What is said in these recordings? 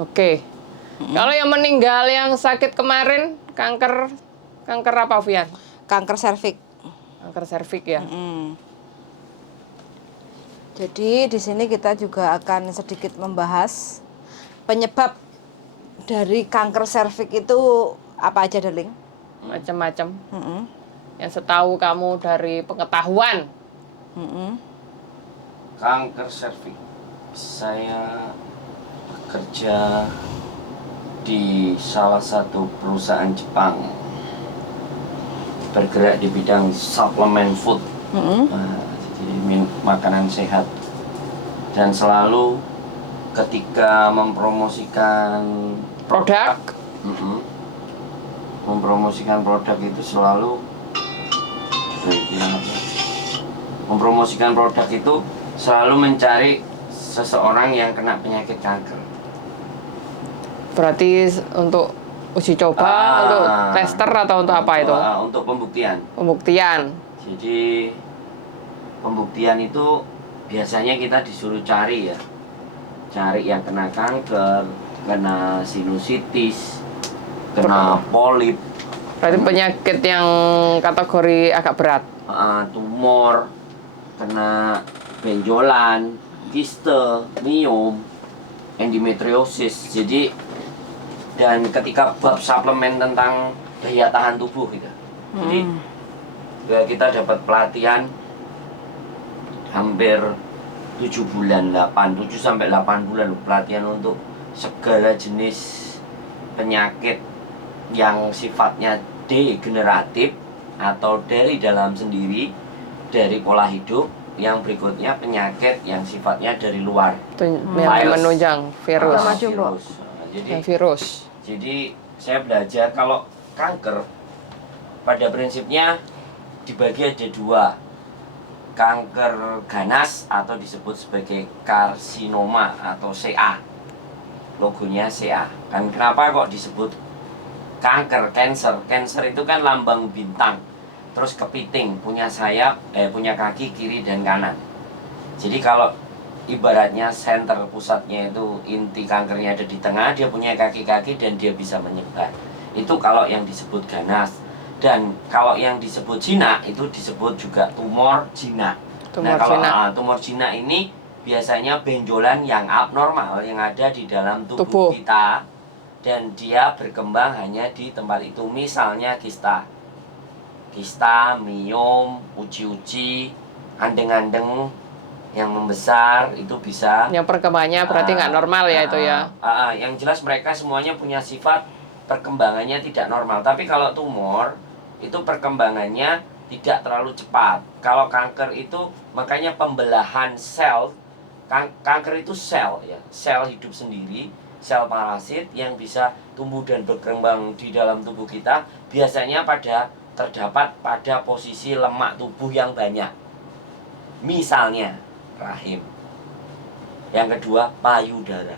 Oke. Kalau yang meninggal yang sakit kemarin kanker apa, Vian? Kanker serviks. Kanker serviks ya. Jadi di sini kita juga akan sedikit membahas penyebab dari kanker serviks itu apa aja, Darling? Macam-macam. Yang setahu kamu dari pengetahuan. Kanker serviks. Saya bekerja di salah satu perusahaan Jepang, bergerak di bidang suplemen food, jadi makanan sehat, dan selalu ketika mempromosikan Produk. mempromosikan produk itu selalu mempromosikan produk itu selalu mencari seseorang yang kena penyakit kanker. Berarti untuk uji coba, untuk tester atau untuk apa itu? Untuk pembuktian. Pembuktian. Jadi pembuktian itu biasanya kita disuruh cari ya. Cari yang kena kanker, kena sinusitis, kena polip. Berarti penyakit yang kategori agak berat. Tumor, kena benjolan, kiste, miom, endometriosis. Jadi dan ketika bab suplemen tentang daya tahan tubuh gitu. Jadi ya kita dapat pelatihan hampir 7 sampai 8 bulan pelatihan untuk segala jenis penyakit yang sifatnya degeneratif atau dari dalam sendiri, dari pola hidup. Yang berikutnya penyakit yang sifatnya dari luar. Yang menunjang virus. Virus. Jadi saya belajar kalau kanker pada prinsipnya dibagi ada dua. Kanker ganas atau disebut sebagai karsinoma atau CA. Logonya CA. Kan kenapa kok disebut kanker, cancer? Cancer itu kan lambang bintang. Terus kepiting, punya sayap, punya kaki kiri dan kanan. Jadi kalau ibaratnya center pusatnya itu inti kankernya ada di tengah, dia punya kaki-kaki dan dia bisa menyebar. Itu kalau yang disebut ganas. Dan kalau yang disebut jinak itu disebut juga tumor jinak. Tumor jinak ini biasanya benjolan yang abnormal yang ada di dalam tubuh kita, dan dia berkembang hanya di tempat itu. Misalnya kista, miom, uci-uci, andeng-andeng yang membesar itu bisa. Yang perkembangannya berarti nggak normal ya itu ya. Yang jelas mereka semuanya punya sifat perkembangannya tidak normal. Tapi kalau tumor itu perkembangannya tidak terlalu cepat. Kalau kanker itu makanya pembelahan sel. Kanker itu sel ya, sel hidup sendiri, sel parasit yang bisa tumbuh dan berkembang di dalam tubuh kita. Biasanya terdapat pada posisi lemak tubuh yang banyak. Misalnya rahim. Yang kedua payudara.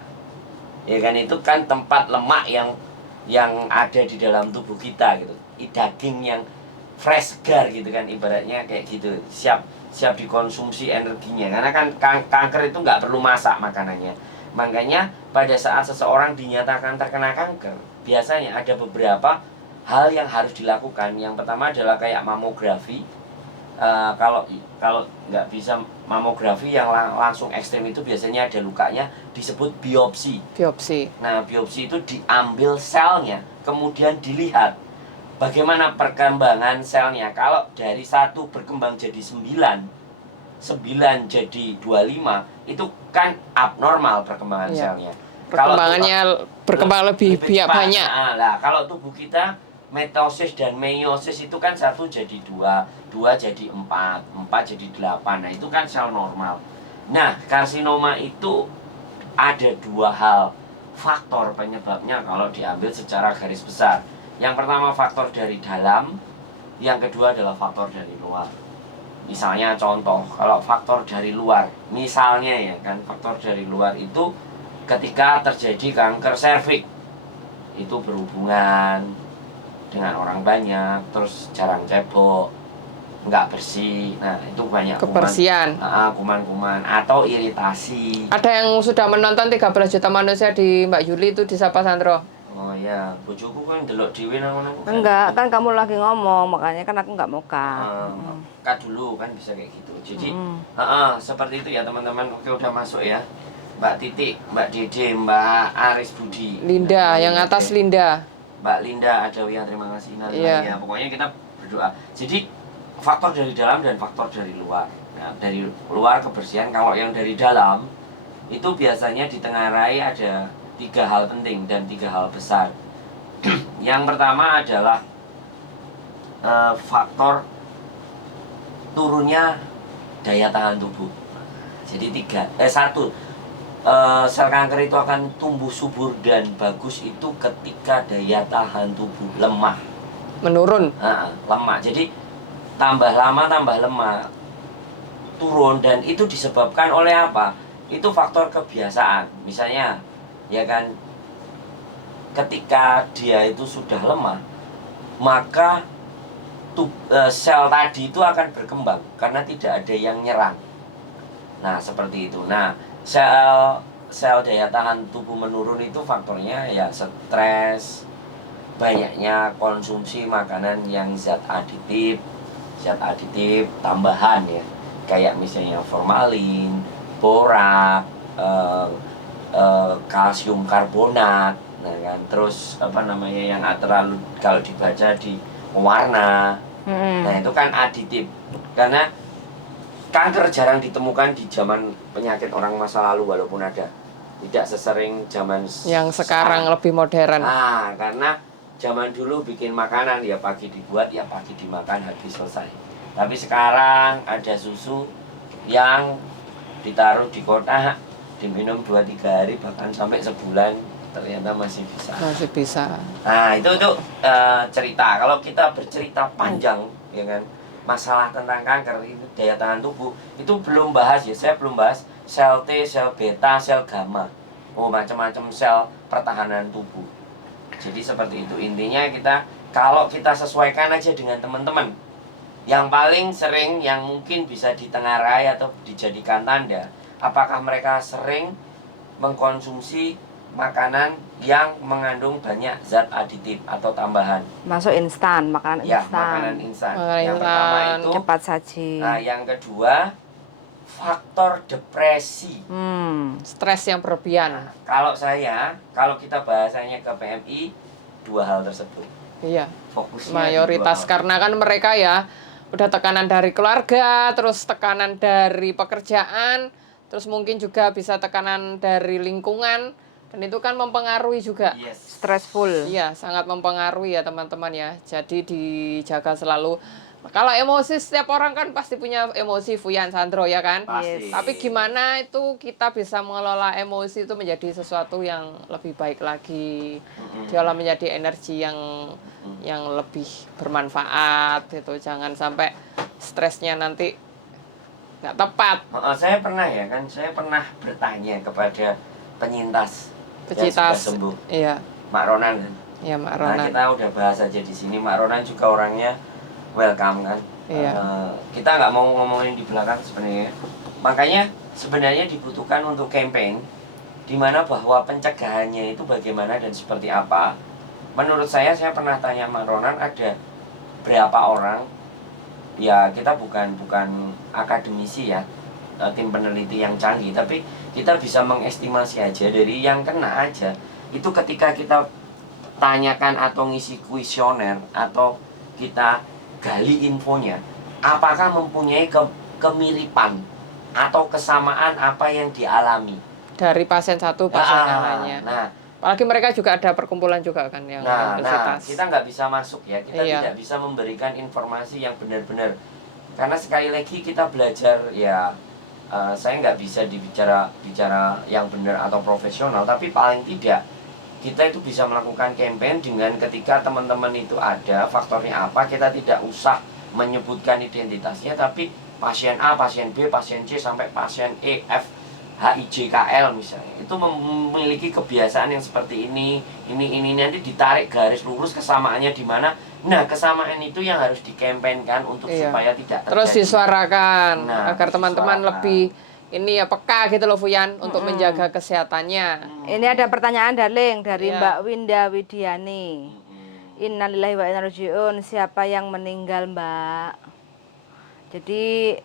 Ya kan, itu kan tempat lemak yang ada di dalam tubuh kita gitu. Daging yang fresh segar gitu kan, ibaratnya kayak gitu. Siap dikonsumsi energinya. Karena kan kanker itu nggak perlu masak makanannya. Makanya pada saat seseorang dinyatakan terkena kanker, biasanya ada beberapa hal yang harus dilakukan. Yang pertama adalah kayak mamografi. Kalau nggak bisa mamografi yang langsung ekstrim itu biasanya ada lukanya, disebut biopsi. Nah, biopsi itu diambil selnya, kemudian dilihat bagaimana perkembangan selnya. Kalau dari 1 berkembang jadi 9 jadi 25, itu kan abnormal perkembangan selnya. Perkembangannya berkembang lebih banyak. Nah, kalau tubuh kita mitosis dan meiosis itu kan 1 jadi 2 jadi 4 jadi 8. Nah, itu kan sel normal. Nah, karsinoma itu ada 2 hal faktor penyebabnya kalau diambil secara garis besar. Yang pertama faktor dari dalam, yang kedua adalah faktor dari luar. Misalnya contoh, kalau faktor dari luar, misalnya ya kan, faktor dari luar itu ketika terjadi kanker serviks, itu berhubungan dengan orang banyak, terus jarang cebok, nggak bersih. Nah, itu banyak Kebersihan. kuman-kuman atau iritasi. Ada yang sudah menonton 13 juta manusia di Mbak Yuli itu di Sapa Sandro. Oh ya, bojoku kan delok dhewe nang ngono. Enggak, kan kamu lagi ngomong, makanya kan aku nggak mau cut. Cut dulu kan bisa kayak gitu. Jadi, Mm. seperti itu ya teman-teman. Oke, udah masuk ya. Mbak Titik, Mbak Dede, Mbak Aris Budi. Linda, yang atas Oke. Linda. Mbak Linda Adawiya, terima kasih. Nah, Iya. ya, pokoknya kita berdoa. Jadi faktor dari dalam dan faktor dari luar. Nah, dari luar kebersihan, kalau yang dari dalam itu biasanya ditengarai ada 3 hal penting dan 3 hal besar. Yang pertama adalah faktor turunnya daya tahan tubuh. Jadi 1, sel kanker itu akan tumbuh subur dan bagus itu ketika daya tahan tubuh lemah. Menurun. Lemah. Jadi tambah lama tambah lemah, turun, dan itu disebabkan oleh apa? Itu faktor kebiasaan. Misalnya, ya kan, ketika dia itu sudah lemah, maka sel tadi itu akan berkembang karena tidak ada yang nyerang. Nah, seperti itu. Nah, sel daya tahan tubuh menurun itu faktornya ya stres, banyaknya konsumsi makanan yang zat aditif tambahan ya, kayak misalnya formalin, borak, kalsium karbonat, nah kan, terus apa namanya yang terlalu, kalau dibaca di warna. Nah, itu kan aditif. Karena kanker jarang ditemukan di zaman penyakit orang masa lalu, walaupun ada, tidak sesering zaman Yang sekarang lebih modern. Karena zaman dulu bikin makanan ya pagi dibuat, ya pagi dimakan, habis selesai. Tapi sekarang ada susu yang ditaruh di kotak, diminum 2-3 hari, bahkan sampai sebulan, ternyata masih bisa. Masih bisa. Nah, itu cerita. Kalau kita bercerita panjang, ya kan, masalah tentang kanker, itu daya tahan tubuh, itu belum bahas ya, saya belum bahas sel T, sel beta, sel gamma. Macam-macam sel pertahanan tubuh. Jadi seperti itu. Intinya kalau kita sesuaikan aja dengan teman-teman. Yang paling sering yang mungkin bisa ditengarai atau dijadikan tanda, apakah mereka sering mengkonsumsi makanan yang mengandung banyak zat aditif atau tambahan. Masuk instan, makanan Ya, instan. makanan instan. Makanan Yang pertama instan. itu. Cepat saji. Nah, yang kedua, faktor depresi. Stres yang berlebihan. Kalau kita bahasanya ke PMI, 2 hal tersebut. Iya. Fokusnya Mayoritas di 2 hal. karena kan mereka ya udah tekanan dari keluarga, terus tekanan dari pekerjaan, terus mungkin juga bisa tekanan dari lingkungan, dan itu kan mempengaruhi juga. Yes. Stressful. Iya, sangat mempengaruhi ya teman-teman ya. Jadi dijaga selalu. Kalau emosi, setiap orang kan pasti punya emosi, Fuyan, Sandro, ya kan? Pasti. Tapi gimana itu kita bisa mengelola emosi itu menjadi sesuatu yang lebih baik lagi. Diolah menjadi energi yang lebih bermanfaat gitu. Jangan sampai stresnya nanti nggak tepat. Saya pernah bertanya kepada penyintas yang Pecintas. sudah sembuh, Iya, Mak Ronan kan. iya Mak Nah, Ronan. kita udah bahas aja di sini. Mak Ronan juga orangnya welcome kan. Iya. Kita nggak mau ngomongin di belakang sebenarnya. Makanya sebenarnya dibutuhkan untuk campaign di mana bahwa pencegahannya itu bagaimana dan seperti apa. Menurut saya pernah tanya Mak Ronan, ada berapa orang, ya kita bukan akademisi ya, tim peneliti yang canggih, tapi kita bisa mengestimasi aja dari yang kena aja. Itu ketika kita tanyakan atau ngisi kuesioner atau kita gali infonya, apakah mempunyai kemiripan atau kesamaan apa yang dialami Dari pasien satu, pasien yang lainnya. Nah, Apalagi mereka juga ada perkumpulan juga kan yang universitas. kita nggak bisa masuk ya, kita Iya. tidak bisa memberikan informasi yang benar-benar, karena sekali lagi kita belajar ya, saya nggak bisa bicara yang benar atau profesional, tapi paling tidak kita itu bisa melakukan campaign dengan ketika teman-teman itu ada faktornya apa, kita tidak usah menyebutkan identitasnya, tapi pasien A, pasien B, pasien C sampai pasien E, F HIJKL misalnya, itu memiliki kebiasaan yang seperti ini nanti ditarik garis lurus kesamaannya di mana. Nah, kesamaan itu yang harus dikampanyekan untuk supaya tidak terjadi. Terus disuarakan agar teman-teman disuarakan. lebih ini ya peka gitu loh Fuyan untuk menjaga kesehatannya. Ini ada pertanyaan darling dari Iya. Mbak Winda Widiani. Innalillahi wa inna ilaihi raji'un. Siapa yang meninggal, Mbak? Jadi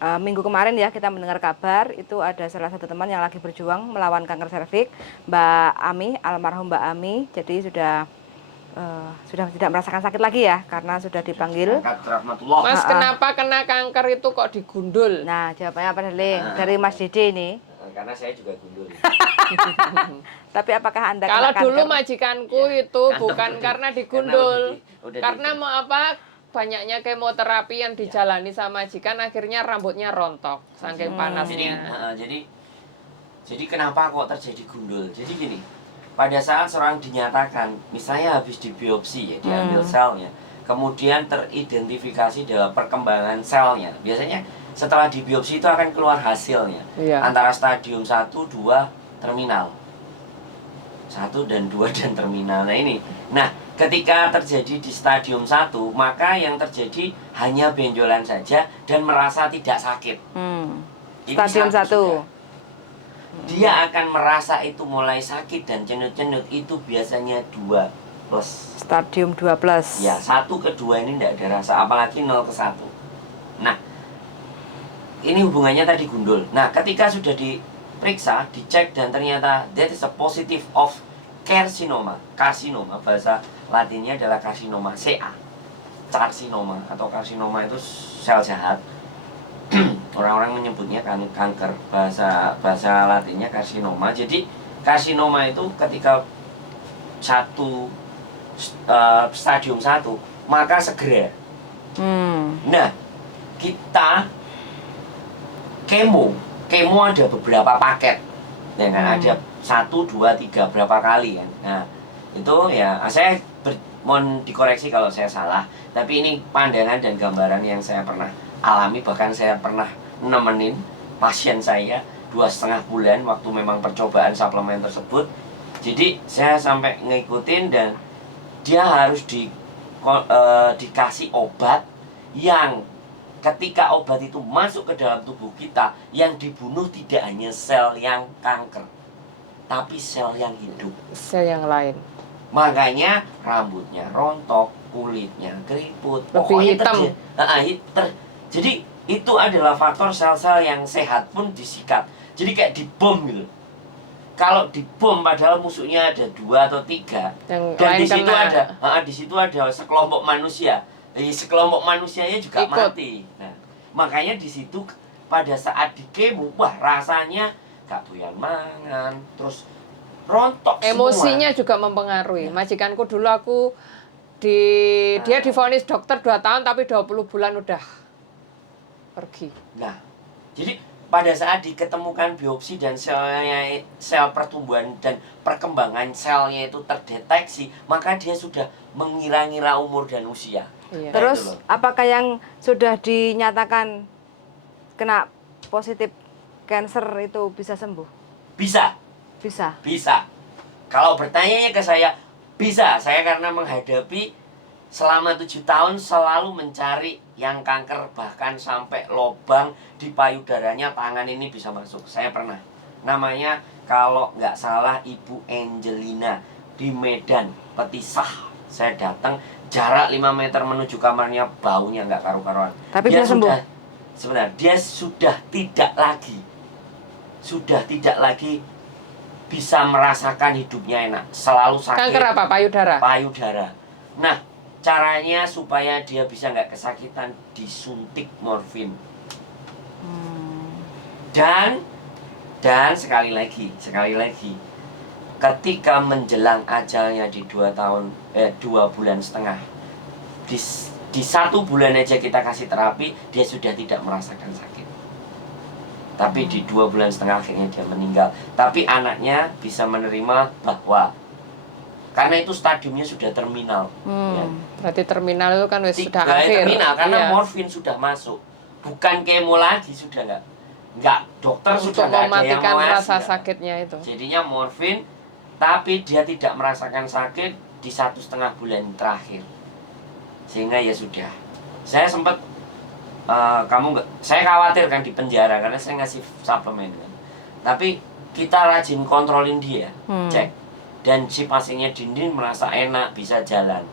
minggu kemarin ya kita mendengar kabar itu ada salah satu teman yang lagi berjuang melawan kanker serviks, Mbak Ami, almarhum Mbak Ami. Jadi sudah tidak merasakan sakit lagi ya karena sudah dipanggil. Mas, kenapa kena kanker itu kok digundul? Nah, jawabannya apa darling? Dari Mas Dede ini. Karena saya juga gundul. Tapi apakah Anda Kalau kena dulu kanker? majikanku itu bukan karena digundul, udah karena mau apa? Banyaknya kemoterapi yang dijalani sama majikan, akhirnya rambutnya rontok saking panasnya. Jadi kenapa kok terjadi gundul? Jadi gini, pada saat seorang dinyatakan, misalnya habis dibiopsi ya, diambil selnya, kemudian teridentifikasi dalam perkembangan selnya. Biasanya setelah dibiopsi itu akan keluar hasilnya. Iya. Antara stadium 1, 2, terminal. 1 dan 2 dan terminal. Nah ini. Nah, ketika terjadi di stadium 1, maka yang terjadi hanya benjolan saja dan merasa tidak sakit. Ini Stadium 1. sudah. Dia akan merasa itu mulai sakit dan cenut-cenut itu biasanya 2+. Stadium 2+. Ya, 1 ke 2 ini tidak ada rasa, apalagi 0 ke 1. Nah, ini hubungannya tadi gundul. Nah, ketika sudah diperiksa, dicek dan ternyata that is a positive of carcinoma. Karsinoma bahasa latinnya adalah karsinoma, CA. Karsinoma atau karsinoma itu sel jahat. Orang-orang menyebutnya kanker, bahasa latinnya karsinoma. Jadi karsinoma itu ketika stadium 1 maka segera. Nah, kita kemo ada beberapa paket, ya kan, ada 1, 2, 3 berapa kali kan. Nah, itu ya saya mohon dikoreksi kalau saya salah, tapi ini pandangan dan gambaran yang saya pernah alami. Bahkan saya pernah nemenin pasien saya 2,5 bulan waktu memang percobaan suplemen tersebut. Jadi saya sampai ngikutin dan dia harus dikasih obat yang ketika obat itu masuk ke dalam tubuh kita, yang dibunuh tidak hanya sel yang kanker, tapi sel yang hidup. Sel yang lain. Makanya rambutnya rontok, kulitnya keriput, lebih hitam. Jadi itu adalah faktor sel-sel yang sehat pun disikat. Jadi kayak dibom gitu. Kalau dibom padahal musuhnya ada 2 atau 3, yang dan lain di situ ada sekelompok manusia. Sekelompok manusianya juga ikut mati. Nah, makanya di situ pada saat di kemo, wah rasanya gak doyan mangan, terus rontok emosinya semua. juga mempengaruhi. Majikanku dulu dia divonis dokter 2 tahun tapi 20 bulan udah pergi. Nah, jadi pada saat diketemukan biopsi dan sel pertumbuhan dan perkembangan selnya itu terdeteksi, maka dia sudah mengira-ngira umur dan usia. Iya. Terus apakah yang sudah dinyatakan kena positif cancer itu bisa sembuh? Bisa. Kalau bertanyanya ke saya, bisa. Saya karena menghadapi selama 7 tahun selalu mencari yang kanker, bahkan sampai lobang di payudaranya, tangan ini bisa masuk. Saya pernah. Namanya kalau nggak salah Ibu Angelina di Medan, Petisah. Saya datang, jarak 5 meter menuju kamarnya, baunya nggak karu-karuan. Tapi dia sembuh. Sebenarnya dia sudah tidak lagi bisa merasakan hidupnya enak. Selalu sakit. Kanker apa? Payudara. Nah, caranya supaya dia bisa nggak kesakitan, disuntik morfin. Dan sekali lagi, ketika menjelang ajalnya di 2 bulan setengah, di 1 bulan aja kita kasih terapi, dia sudah tidak merasakan sakit. Tapi di 2 bulan setengah akhirnya dia meninggal. Tapi anaknya bisa menerima bahwa karena itu stadiumnya sudah terminal. Ya. Berarti terminal itu kan sudah akhir. akhir. Terminal karena iya. morfin sudah masuk. Bukan kemo lagi, sudah enggak. Enggak, dokter Untuk sudah nggak ada yang mematikan mau rasa ngasih. sakitnya itu. Jadinya morfin, tapi dia tidak merasakan sakit di 1,5 bulan terakhir. Sehingga ya sudah. Saya sempat saya khawatir kan di penjara karena saya ngasih suplemen kan. Tapi kita rajin kontrolin dia, cek. Dan si pasiennya Dindin merasa enak, bisa jalan.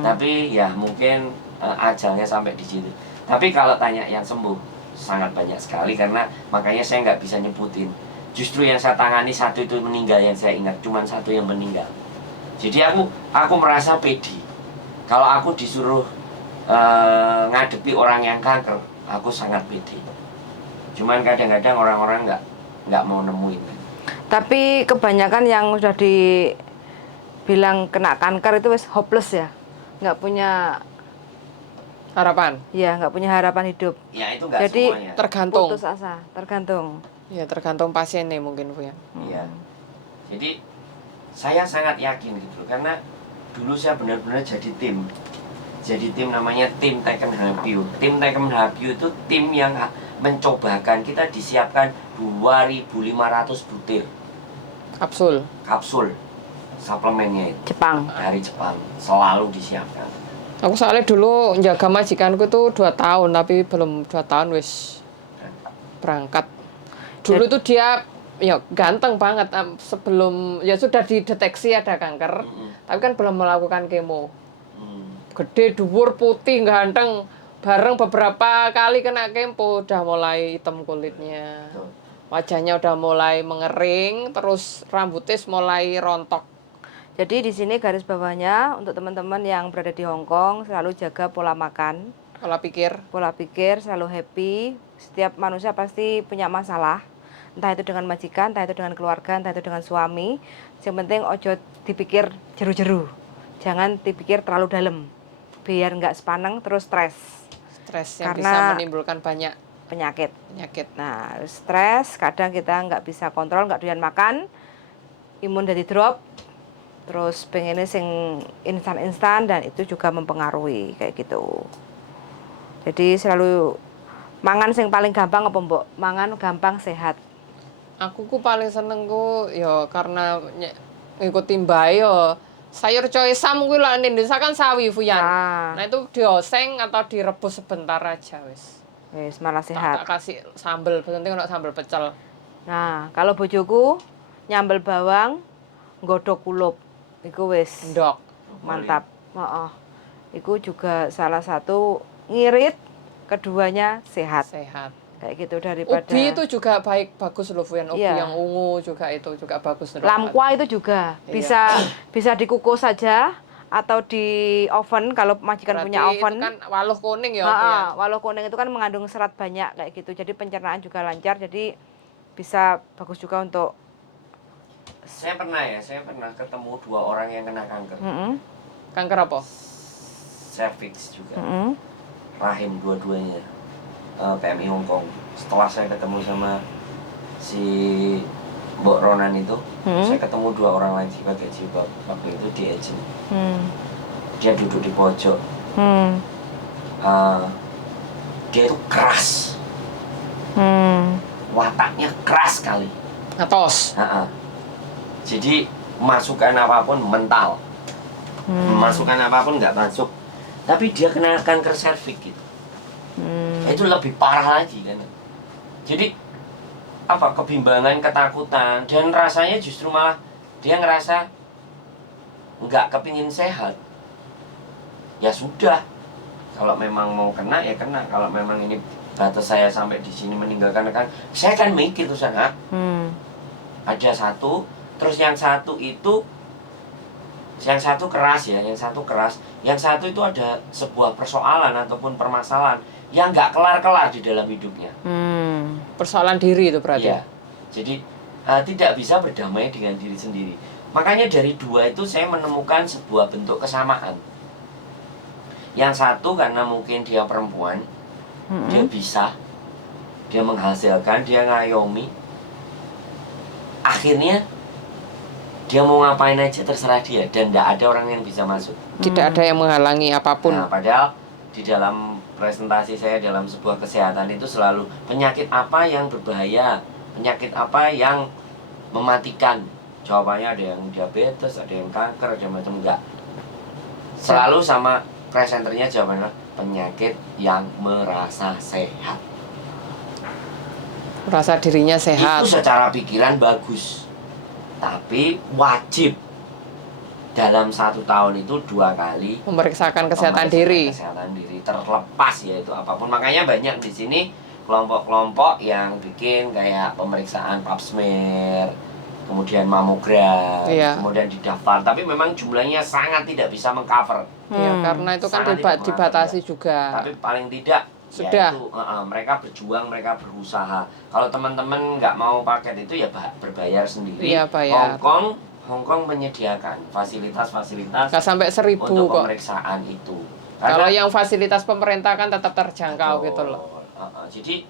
Tapi ya mungkin ajalnya sampai di situ. Tapi kalau tanya yang sembuh, sangat banyak sekali karena makanya saya nggak bisa nyebutin. Justru yang saya tangani satu itu meninggal yang saya ingat, cuma satu yang meninggal. Jadi aku merasa pede. Kalau aku disuruh ngadepi orang yang kanker, aku sangat pede. Cuman kadang-kadang orang-orang nggak mau nemuin. Tapi kebanyakan yang sudah dibilang kena kanker itu wis hopeless ya, nggak punya Harapan. ya, nggak punya harapan hidup. Ya itu nggak Jadi, semuanya. Tergantung. Putus asa, tergantung. Ya tergantung pasiennya mungkin Bu ya. Iya. Jadi saya sangat yakin gitu loh, karena dulu saya benar-benar jadi tim. Jadi tim namanya tim Taken Habio. Tim Taken Habio itu tim yang mencobakan, kita disiapkan 2.500 butir kapsul suplemennya itu Jepang. dari Jepang, selalu disiapkan. Aku soalnya dulu jaga majikanku tuh 2 tahun, tapi belum 2 tahun wis berangkat. Dulu tuh dia ya ganteng banget sebelum ya sudah dideteksi ada kanker, tapi kan belum melakukan kemo. Gede, dhuwur, putih, ganteng. Bareng beberapa kali kena kemo udah mulai hitam kulitnya. Wajahnya udah mulai mengering, terus rambutnya mulai rontok. Jadi di sini garis bawahnya untuk teman-teman yang berada di Hong Kong selalu jaga pola makan, Pola pikir selalu happy. Setiap manusia pasti punya masalah, entah itu dengan majikan, entah itu dengan keluarga, entah itu dengan suami. Yang penting ojo dipikir jeru-jeru, jangan dipikir terlalu dalam, biar nggak sepaneng terus stres yang Karena bisa menimbulkan banyak penyakit. penyakit. Nah, stres kadang kita nggak bisa kontrol, nggak doyan makan, imun jadi drop, terus pengennya sing instan-instan, dan itu juga mempengaruhi kayak gitu. Jadi selalu mangan sing paling gampang apa mbok? Mangan gampang sehat. Aku ku paling seneng ku ya karena ngikuti mbae ya sayur coesam kuwi lho ning Indonesia kan sawi Fuyan. Nah. Nah itu dioseng atau direbus sebentar aja wis. Wis malah Tak sehat. kasih sambel, penting ono sambel pecel. Nah, kalau bojoku nyambel bawang, nggodhog kulup. Iku wis Ndok. mantap. Heeh. Iku juga salah satu ngirit, keduanya sehat. Sehat. Kayak gitu daripada Ubi itu juga bagus loh Fuyan. Ubi Iya. yang ungu juga itu juga bagus. lamkwa itu juga Iya. bisa dikukus saja atau di oven kalau majikan Berarti punya oven. itu kan waluh kuning ya Heeh, Fuyan. walau kuning itu kan mengandung serat banyak kayak gitu. Jadi pencernaan juga lancar, jadi bisa bagus juga untuk Saya pernah ketemu 2 orang yang kena kanker. Kanker apa? Cervix juga. Rahim dua-duanya. PMI Hong Kong. Setelah saya ketemu sama si Mbok Ronan itu, saya ketemu 2 orang lagi pakai jilbab. Waktu itu di agent. Dia duduk di pojok. Dia itu keras. Wataknya keras sekali. Atos. Jadi masukan apapun mental. Masukan apapun nggak masuk. Tapi dia kena kanker serviks gitu. Itu lebih parah lagi kan. Jadi kebimbangan, ketakutan, dan rasanya justru malah dia ngerasa nggak kepingin sehat. Ya sudah, kalau memang mau kena ya kena. Kalau memang ini batas saya sampai di sini meninggalkan kan, saya kan mikir tuh sana. Ada satu, terus yang satu itu, yang satu keras ya, yang satu itu ada sebuah persoalan ataupun permasalahan yang nggak kelar-kelar di dalam hidupnya. Persoalan diri itu berarti. Iya. Jadi tidak bisa berdamai dengan diri sendiri. Makanya dari 2 itu saya menemukan sebuah bentuk kesamaan. Yang satu karena mungkin dia perempuan, dia bisa, dia menghasilkan, dia ngayomi. Akhirnya dia mau ngapain aja terserah dia dan tidak ada orang yang bisa masuk. Tidak ada yang menghalangi apapun. Nah, padahal di dalam presentasi saya dalam sebuah kesehatan itu selalu penyakit apa yang berbahaya, penyakit apa yang mematikan. Jawabannya ada yang diabetes, ada yang kanker, ada yang macam enggak. Selalu sama presenternya jawabannya penyakit yang merasa sehat. Merasa dirinya sehat. Itu secara pikiran bagus, tapi wajib dalam 1 tahun itu 2 kali Memeriksakan kesehatan memeriksakan diri. kesehatan diri terlepas yaitu apapun. Makanya banyak di sini kelompok-kelompok yang bikin kayak pemeriksaan pap smear, kemudian mamogram, Iya. kemudian didaftar. Tapi memang jumlahnya sangat tidak bisa mengcover. Ya, karena itu kan Sangat tidak dibatasi mengatur, juga. Tapi paling tidak Sudah. yaitu, mereka berjuang, mereka berusaha. Kalau teman-teman nggak mau paket itu ya berbayar sendiri. Iya, bayar. Hongkong menyediakan fasilitas-fasilitas Nggak sampai 1000 untuk kok. pemeriksaan itu. Kalau yang fasilitas pemerintah kan tetap terjangkau gitu loh. Jadi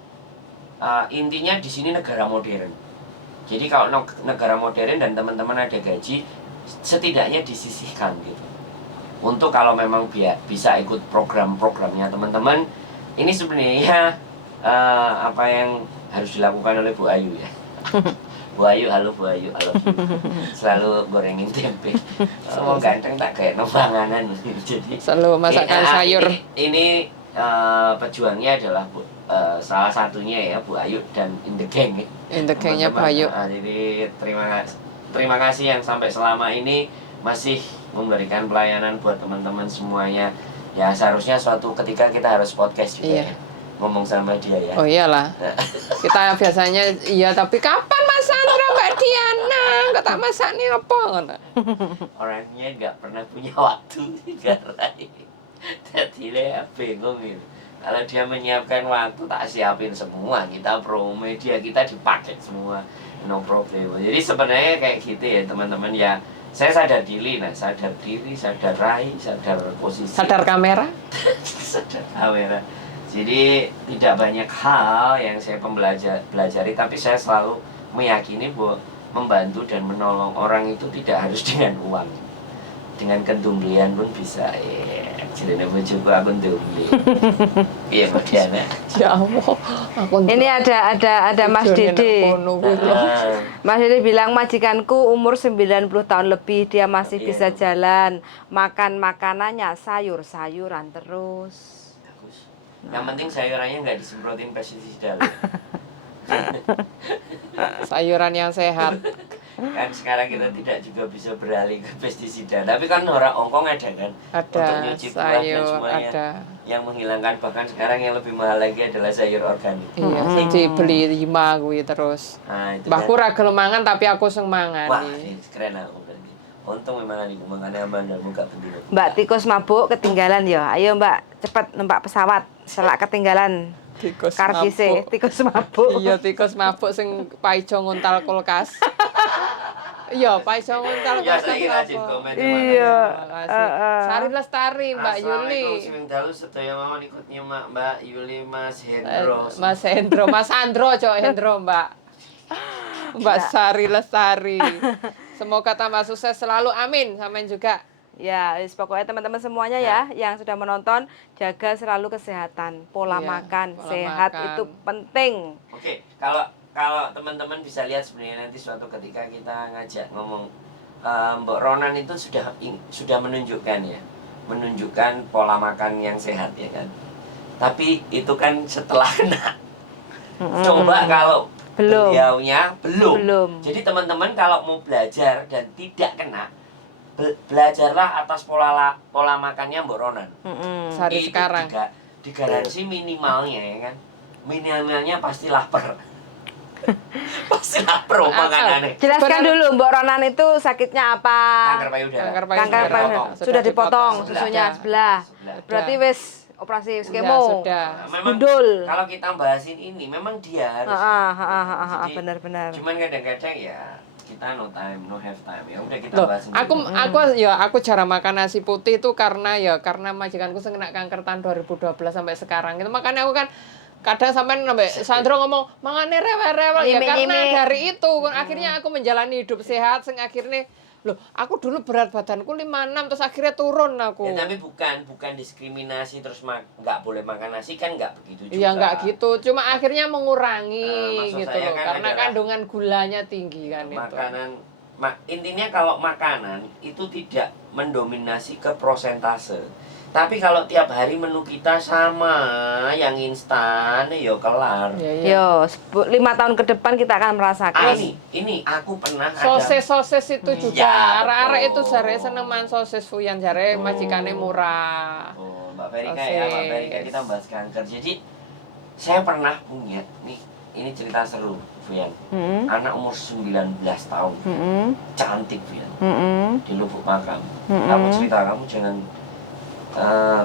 intinya di sini negara modern. Jadi kalau negara modern dan teman-teman ada gaji, setidaknya disisihkan gitu. Untuk kalau memang bisa ikut program-programnya teman-teman, ini sebenarnya apa yang harus dilakukan oleh Bu Ayu ya. Bu Ayu, halo Bu Ayu, halo. Selalu gorengin tempe. Mau ganteng tak kayak nombanganan. Jadi Selalu masakan sayur. Ini pejuangnya adalah salah satunya ya Bu Ayu dan In The Gang. In the gang-nya Teman-teman. Bayu. Jadi terima kasih yang sampai selama ini masih memberikan pelayanan buat teman-teman semuanya. Ya seharusnya suatu ketika kita harus podcast juga Iya. ya. Ngomong sama dia ya. Oh iyalah. Kita biasanya iya tapi kapan Mas Sandra Mbak Diana? Kok tak masak nih apa? Orangnya nggak pernah punya waktu karena jadi dia bingung gitu. Kalau dia menyiapkan waktu tak siapin semua, kita promo media kita dipakai semua, no problem. Jadi sebenarnya kayak gitu ya teman-teman ya. Saya sadar diri, sadar rai, sadar posisi, Sadar kamera? sadar kamera. Jadi tidak banyak hal yang saya pelajari, tapi saya selalu meyakini bahwa membantu dan menolong orang itu tidak harus dengan uang, dengan kedumblian pun bisa. Jadi bojoku aku ndumli. Iya Mbak Diana. Ya Allah. Aku Ini ada Mas Dede. Mas Dede bilang majikanku umur 90 tahun lebih, dia masih Iya. bisa jalan, makan makanannya sayur-sayuran terus. Bagus. Yang penting sayurannya nggak disemprotin pestisida loh. sayuran yang sehat. Kan sekarang kita tidak juga bisa beralih ke pestisida. Tapi kan orang Hongkong ada kan Ada untuk nyuci buah dan sayur, semuanya. ada. Yang menghilangkan, bahkan sekarang yang lebih mahal lagi adalah sayur organik. Iya, dibeli 5 kuwi terus. Nah, itu Mbahku kan. ra gelem mangan tapi aku sing Wah, mangan. ini keren aku berarti. Untung memang ada makannya Amanda muka penduduk. Mbak tikus mabuk ketinggalan ya. Ayo Mbak, cepat numpak pesawat. Selak ketinggalan. Tikus Kardise, mabuk. tikus mabuk. Iya, tikus mabuk sing paijo nguntal kulkas. Iya, paijo nguntal Ya, kulkas. saya kira rajin apa? komen. Iya. Makasih. Sari Lestari, Mbak Yuli. Swing dalu sedaya mawon ikut nyimak Mbak Yuli, Mas Hendro. Mas Hendro, Mas Andro, Cok Hendro, Mbak. Mbak Sari Lestari. Semoga tambah sukses selalu, amin. Sampean juga. Ya, pokoknya teman-teman semuanya ya yang sudah menonton, jaga selalu kesehatan, pola Iya, makan pola sehat makan. itu penting. Oke, kalau teman-teman bisa lihat sebenarnya nanti suatu ketika kita ngajak ngomong Mbak Ronan itu sudah menunjukkan ya, menunjukkan pola makan yang sehat ya kan. Tapi itu kan setelah kena. Coba kalau Belum. beliaunya belum. Belum. Jadi teman-teman kalau mau belajar dan tidak kena, belajarlah atas pola makannya Mbak Ronan. Sehari Itu sekarang. digaransi minimalnya ya kan. Minimalnya pasti lapar. Pasti lapar makanannya. Jelaskan Sebenarnya- dulu Mbak Ronan itu sakitnya apa? Kanker payudara. Kanker Kanker payudara. payudara. Sudah dipotong susunya sebelah. Sebelah. Berarti wis operasi Sudah, skemo. sudah. Memang Gundul. kalau kita bahasin ini memang dia harus. Jadi, Benar-benar. Cuman kadang-kadang ya kita no time, no have time. Ya udah kita Loh, bahas sendiri. aku jarang makan nasi putih itu karena majikanku sing kena kanker tahun 2012 sampai sekarang. Itu makanya aku kan kadang sampai Sandro ngomong mangane rewel-rewel ya karena Nyimik-nyimik. dari itu akhirnya aku menjalani hidup sehat sing akhirnya Loh, aku dulu berat badanku 56 terus akhirnya turun aku. Ya, tapi bukan diskriminasi terus nggak boleh makan nasi kan nggak begitu juga. Iya nggak gitu, cuma akhirnya mengurangi Maksud gitu saya loh, kan karena adalah kandungan gulanya tinggi kan itu. makanan intinya kalau makanan itu tidak mendominasi ke prosentase. Tapi kalau tiap hari menu kita sama yang instan, ya kelar. Iya, iya. Yo, 5 tahun ke depan kita akan merasakan. Ini aku pernah ada. Sosis itu juga, Ya, arek-arek itu betul. jare seneng man sosis Fuyan jare majikane murah. Oh, Mbak Verika ya, Mbak Verika kita bahas kanker. Jadi saya pernah punya ini cerita seru, Vian. Anak umur 19 tahun. Cantik, Vian. Di Lubuk Makam. Aku cerita kamu jangan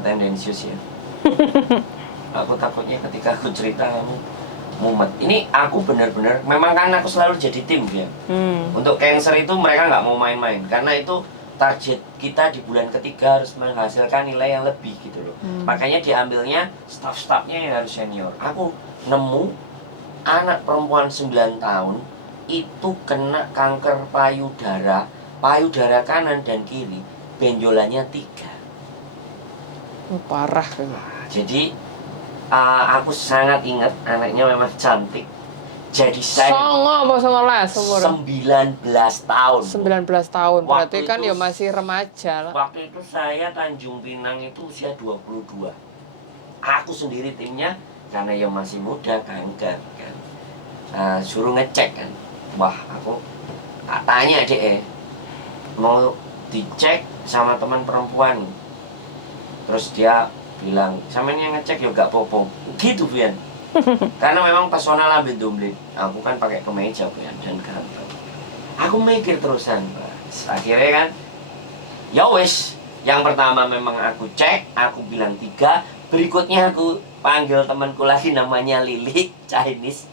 tendensius ya. Aku takutnya ketika aku cerita kamu mumet. Ini aku benar-benar, memang kan aku selalu jadi tim ya. Untuk cancer itu mereka nggak mau main-main karena itu target kita di bulan ketiga harus menghasilkan nilai yang lebih gitu loh. Makanya diambilnya staff-staffnya yang harus senior. Aku nemu anak perempuan 9 tahun itu kena kanker payudara kanan dan kiri, benjolannya 3. Parah. Jadi aku sangat ingat anaknya memang cantik. Jadi saya Songo apa 19 umur? 19 tahun. 19 tahun. Berarti Waktu kan itu ya masih remaja lah. Waktu itu saya Tanjung Pinang itu usia 22. Aku sendiri timnya karena ya masih muda kanker kan. Suruh ngecek kan. Wah, aku tanya deh, mau dicek sama teman perempuan. Terus dia bilang, sama ini yang ngecek ya gak popo. Gitu, Bian. Karena memang pesona lambe domblet. Aku kan pakai kemeja, Bian, dan ganteng. Aku mikir terusan, Pak. Akhirnya kan, ya wes. Yang pertama memang aku cek, aku bilang 3. Berikutnya aku panggil temanku lagi namanya Lili, Chinese.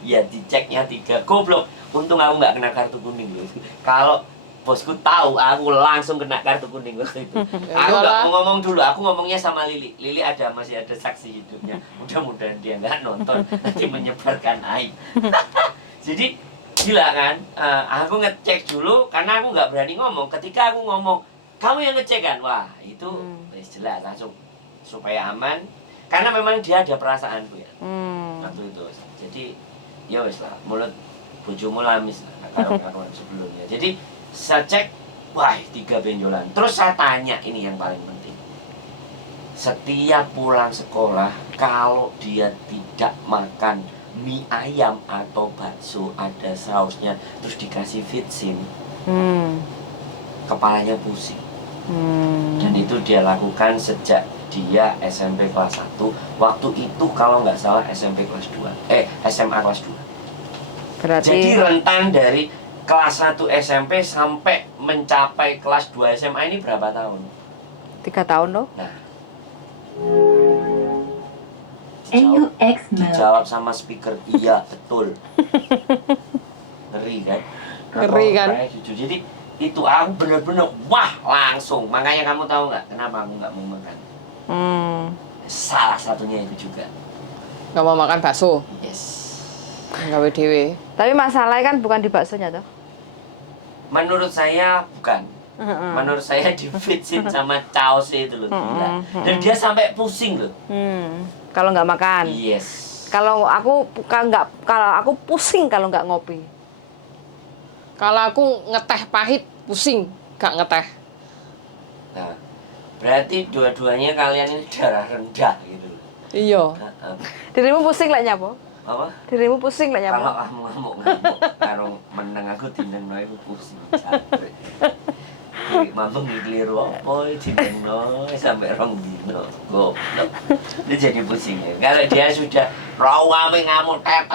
Ya diceknya 3. Goblok. Untung aku nggak kena kartu kuning loh. Kalau bosku tahu, aku langsung kena kartu kuning waktu itu. Aku nggak mau ngomong dulu, aku ngomongnya sama Lili. Lili masih ada saksi hidupnya. Mudah-mudahan dia nggak nonton nanti menyebarkan aib. Jadi gila kan? Aku ngecek dulu karena aku nggak berani ngomong. Ketika aku ngomong, kamu yang ngecek kan? Wah itu jelas langsung supaya aman. Karena memang dia ada perasaan Bu ya. Waktu itu. Jadi ya wes lah, mulut bojomu lamis lah karuan sebelumnya. Jadi saya cek, wah 3 benjolan. Terus saya tanya, ini yang paling penting. Setiap pulang sekolah, kalau dia tidak makan mie ayam atau bakso ada sausnya, terus dikasih vitsin, kepalanya pusing. Dan itu dia lakukan sejak dia SMP kelas 1. Waktu itu kalau nggak salah SMP kelas 2. SMA kelas 2. Berarti Jadi rentan dari kelas 1 SMP sampai mencapai kelas 2 SMA ini berapa tahun? 3 tahun loh. Nah, AUX mode. dijawab sama speaker, iya betul. Ngeri kan? Ngeri kan? Kayak jujur. Jadi itu aku bener-bener wah langsung. Makanya kamu tahu nggak kenapa aku nggak mau makan? Salah satunya itu juga. Nggak mau makan bakso. Yes. Gawe dhewe. Tapi masalahnya kan bukan di baksonya toh. Menurut saya bukan. Menurut saya divitsin sama caos itu loh gila. Dan dia sampai pusing loh. Kalau nggak makan. Yes. Kalau aku pusing kalau nggak ngopi. Kalau aku ngeteh pahit pusing, gak ngeteh. Nah, berarti dua-duanya kalian ini darah rendah gitu loh. Iya. Dirimu pusing lah nyapo? Apa? Dirimu pusing lah nyapo? Kalau kamu ngamuk-ngamuk karo meneng aku dinengno iku pusing. Mamang ngikliru apa dinengno sampai 2 dino. Goblok. Dia jadi pusing ya. Kalau dia sudah rawame ngamuk ter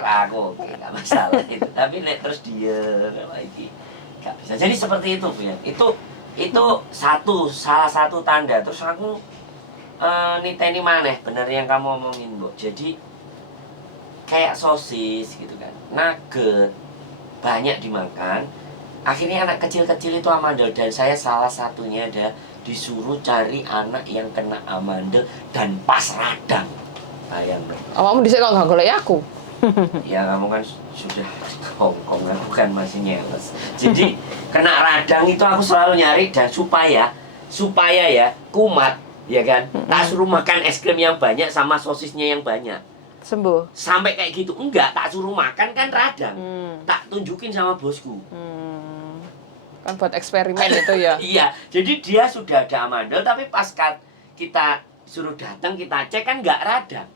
aku oke enggak masalah itu. Tapi nek terus dia lagi enggak bisa. Jadi seperti itu, Bu ya. Itu salah satu tanda. Terus aku niteni maneh bener yang kamu omongin, Bu. Jadi kayak sosis gitu kan, nugget banyak dimakan, akhirnya anak kecil-kecil itu amandel. Dan saya salah satunya ada disuruh cari anak yang kena amandel dan pas radang. Bayang dong. Awakmu dhisik kok gak golek aku. Ya kamu kan sudah Hongkong, aku kan masih nyeles. Jadi kena radang itu aku selalu nyari dan supaya ya kumat, ya kan. Tak suruh makan es krim yang banyak sama sosisnya yang banyak. Sembuh. Sampai kayak gitu enggak, tak suruh makan kan radang. Hmm. Tak tunjukin sama bosku. Kan buat eksperimen itu ya. Iya, jadi dia sudah ada amandel tapi pas kita suruh datang kita cek kan nggak radang.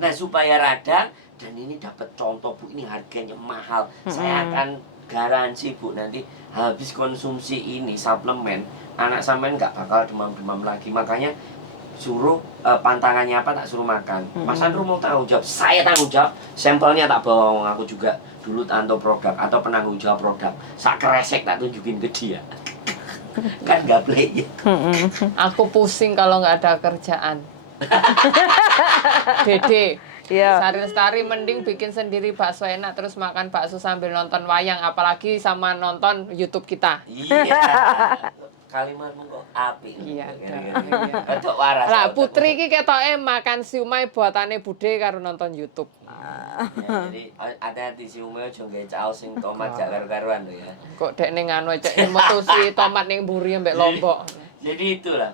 Nah supaya radang dan ini dapat contoh Bu, ini harganya mahal. Saya akan garansi Bu, nanti habis konsumsi ini suplemen anak sampean nggak bakal demam-demam lagi. Makanya suruh pantangannya apa tak suruh makan. Mas Andrew mau tanggung jawab, saya tanggung jawab. Sampelnya tak bawa, aku juga dulu tanto produk atau penanggung jawab produk. Sak kresek tak tunjukin ke dia. Kan nggak play ya. Aku pusing kalau nggak ada kerjaan. Dede, Iya. Sari Lestari mending bikin sendiri bakso enak terus makan bakso sambil nonton wayang, apalagi sama nonton YouTube kita. Iya. Kalimatmu kok apik. Iya, Untuk waras. Lah Putri iki ketoke makan siumai buatane Bude karo nonton YouTube. Ya, jadi hati-hati si Umeo aja gawe caos sing tomat gak karu-karuan lho ya. Kok dek ning anu cek metusi tomat ning mburi mbek Lombok. Jadi itulah.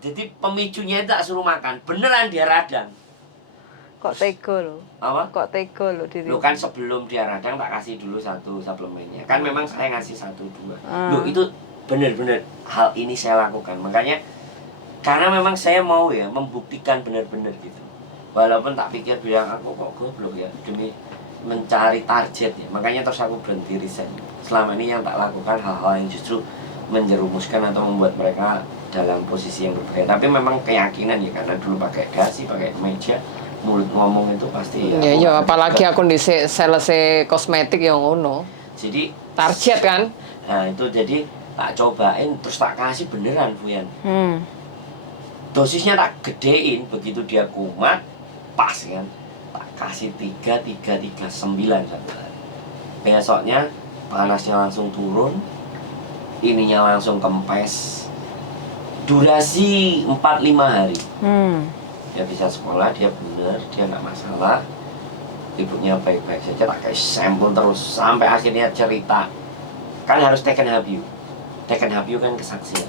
Jadi pemicunya itu tak suruh makan. Beneran dia radang. Kok tega lo? Apa? Kok tega lo diri? Lu kan sebelum dia radang tak kasih dulu satu suplemennya. Kan memang saya ngasih 1-2. Lu itu bener-bener hal ini saya lakukan. Makanya karena memang saya mau ya membuktikan bener-bener gitu. Walaupun tak pikir bilang aku kok goblok ya demi mencari target ya. Makanya terus aku berhenti riset. Selama ini yang tak lakukan hal-hal yang justru menjerumuskan atau membuat mereka dalam posisi yang berbeda. Tapi memang keyakinan ya karena dulu pakai dasi, pakai meja, mulut ngomong itu pasti ya. Ya apalagi aku di sales kosmetik yang ngono. Jadi Target kan? nah itu jadi tak cobain terus tak kasih beneran Fuyan. Dosisnya tak gedein begitu dia kumat pas kan. Tak kasih 3, 9 satu hari. Besoknya panasnya langsung turun, ininya langsung kempes. Durasi 4-5 hari. Dia bisa sekolah, dia bener, dia nggak masalah. Ibunya baik-baik saja, tak kasih sampel terus sampai akhirnya cerita. Kan harus taken habyu. Taken habyu kan kesaksian.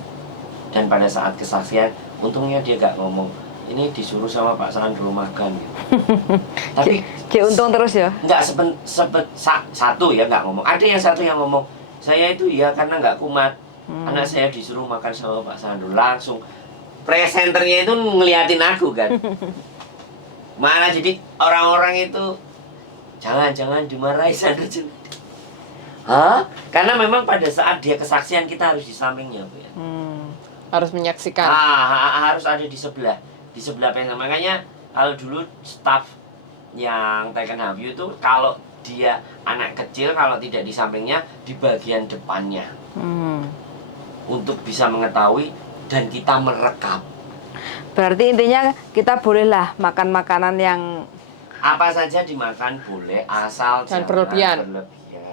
Dan pada saat kesaksian, untungnya dia gak ngomong. Ini disuruh sama Pak Sandro makan gitu. Tapi untung terus ya? nggak satu ya nggak ngomong. Ada yang satu yang ngomong, saya itu ya karena nggak kumat. Anak saya disuruh makan sama Pak Sandro. Langsung presenternya itu ngeliatin aku kan. Malah jadi orang-orang itu jangan dimarahi Sandro. Hah? Karena memang pada saat dia kesaksian kita harus di sampingnya Bu ya. Harus menyaksikan. Harus ada di sebelah pengen. Makanya kalau dulu staff yang taken habyu itu kalau dia anak kecil kalau tidak di sampingnya di bagian depannya. Untuk bisa mengetahui dan kita merekam. Berarti intinya kita bolehlah makan makanan yang Apa saja dimakan boleh asal Jangan jangan berlebihan.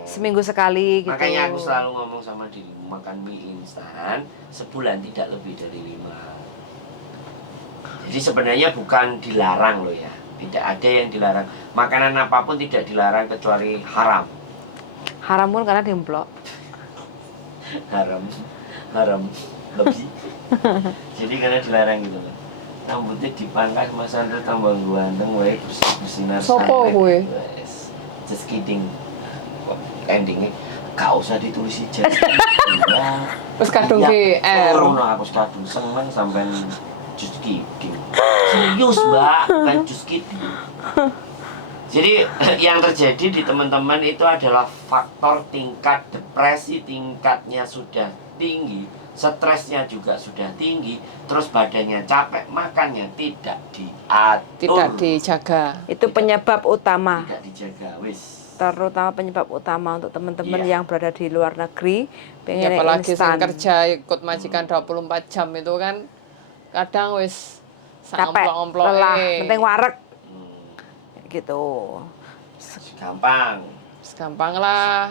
seminggu sekali gitu. Makanya aku selalu ngomong sama dirimu, makan mie instan sebulan tidak lebih dari 5. Jadi sebenarnya bukan dilarang loh ya. Tidak ada yang dilarang. Makanan apapun tidak dilarang kecuali haram. Haram pun karena dimplok. Haram lebih. Jadi karena dilarang gitu loh. Rambutnya dipangkas Mas Andrew tambah ganteng wae bersinar. Sopo kowe? Just kidding. Endingnya gak usah ditulis ijazah. Terus kadung GR. Oh, aku kadung seneng sampean just kidding. Serius Mbak, bukan just kidding. Jadi yang terjadi di teman-teman itu adalah faktor tingkat depresi tingkatnya sudah tinggi, stresnya juga sudah tinggi, terus badannya capek, makannya tidak diatur, Tidak dijaga. Itu penyebab utama. tidak dijaga, wis. Terutama penyebab utama untuk teman-teman Iya. yang berada di luar negeri Ya, pengen apalagi sing instan. kerja ikut majikan 24 jam itu kan kadang wis Capek, omplok-omplok lelah, penting wareg Hmm, gitu. gampang, gampang lah.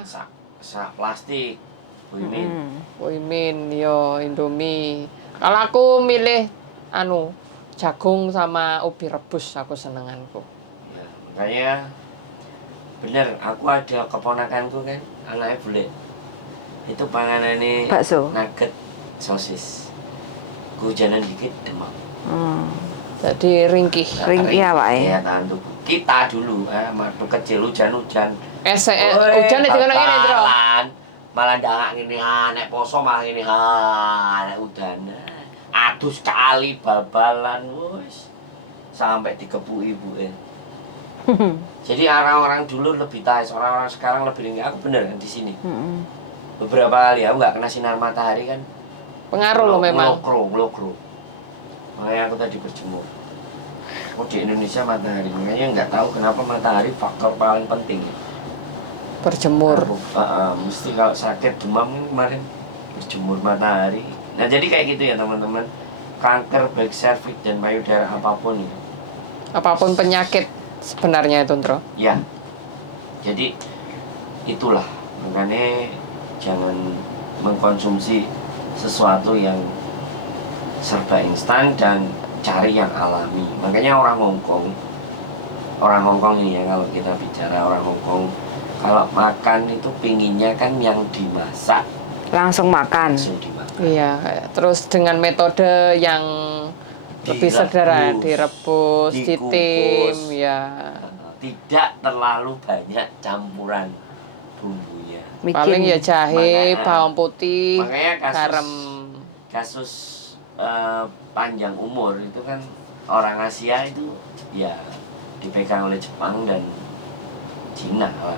sak plastik, Wimin. Wimin yo Indomie. Kalau aku milih jagung sama ubi rebus aku senenganku. Ya, makanya Bener, aku ada keponakanku kan, anaknya bule. Itu panganannya Bakso. nugget sosis. Kehujanan dikit demam. Jadi ringkih. Ringkih awake. Ya tahan tubuh. Kita dulu, waktu kecil hujan-hujan. Hujan itu kan ngene, Tro. babalan. Malah ndak ngene nek poso malah ngene nek udan. Aduh sekali babalan wis. Sampai dikepu ibuke. Jadi orang-orang dulu lebih tais, orang-orang sekarang lebih ringkih. Aku bener kan di sini. Beberapa kali aku nggak kena sinar matahari kan. Pengaruh lo memang. Ngelokro. Makanya aku tadi berjemur. Aku di Indonesia matahari, makanya nggak tahu kenapa matahari faktor paling penting. Berjemur. Mesti kalau sakit demam kan kemarin berjemur matahari. Nah jadi kayak gitu ya teman-teman. Kanker baik serviks dan payudara apapun ya. Apapun penyakit sebenarnya itu, Tro. Ya. Jadi itulah makanya jangan mengkonsumsi sesuatu yang serba instan dan cari yang alami. Makanya orang Hongkong ini ya, kalau kita bicara orang Hongkong, kalau makan itu pinginnya kan yang dimasak Langsung makan. langsung dimakan. Iya, terus dengan metode yang lebih sederhana, direbus, dikukus. ditim, ya. Tidak terlalu banyak campuran bumbunya. Paling ya jahe, Makanya- bawang putih, makanya garam. kasus panjang umur itu kan orang Asia itu ya dipegang oleh Jepang dan Cina lah.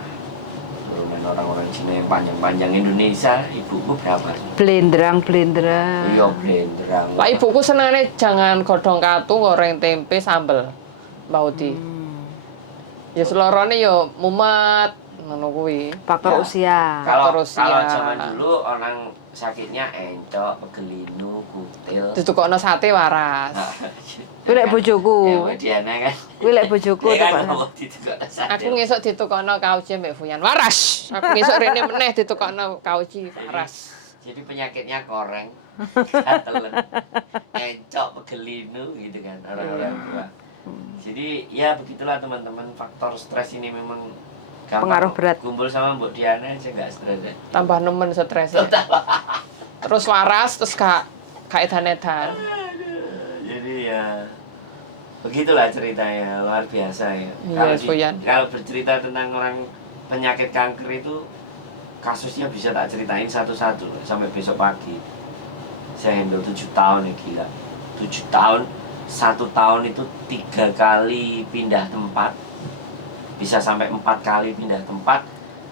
Turunan orang-orang Cina yang panjang-panjang. Indonesia ibuku berapa? Blenderang. Iya blenderang. Pak ibuku senangnya jangan godhong katu, goreng tempe, sambel. Mbak Uti. Ya selorone ya mumet ngono kuwi. Faktor Ya. usia. Kalau Terus ya. zaman dulu orang sakitnya encok, pegelinu, kutil. Ditukokno sate waras. Kuwi lek bojoku. Ya Diana kan. Kuwi lek bojoku Ya kan tukokno. mau ditukokno sate. Aku ngesuk ditukokno kauci mbek Fuyan waras. Aku ngesuk rene meneh ditukokno kauci waras. Jadi penyakitnya koreng, katelen, encok, pegelinu gitu kan orang-orang tua. Jadi ya begitulah teman-teman, faktor stres ini memang gampang Pengaruh kok. berat. Kumpul sama Mbok Diana aja nggak stres ya. Tambah nemen stres. Terus waras, terus gak edan-edan. Jadi ya begitulah ceritanya, luar biasa ya. Iya, Fuyan. Kalau bercerita tentang orang penyakit kanker itu kasusnya bisa tak ceritain satu-satu sampai besok pagi. Saya handle 7 tahun ya, gila. 7 tahun, 1 tahun itu 3 kali pindah tempat. Bisa sampai 4 kali pindah tempat.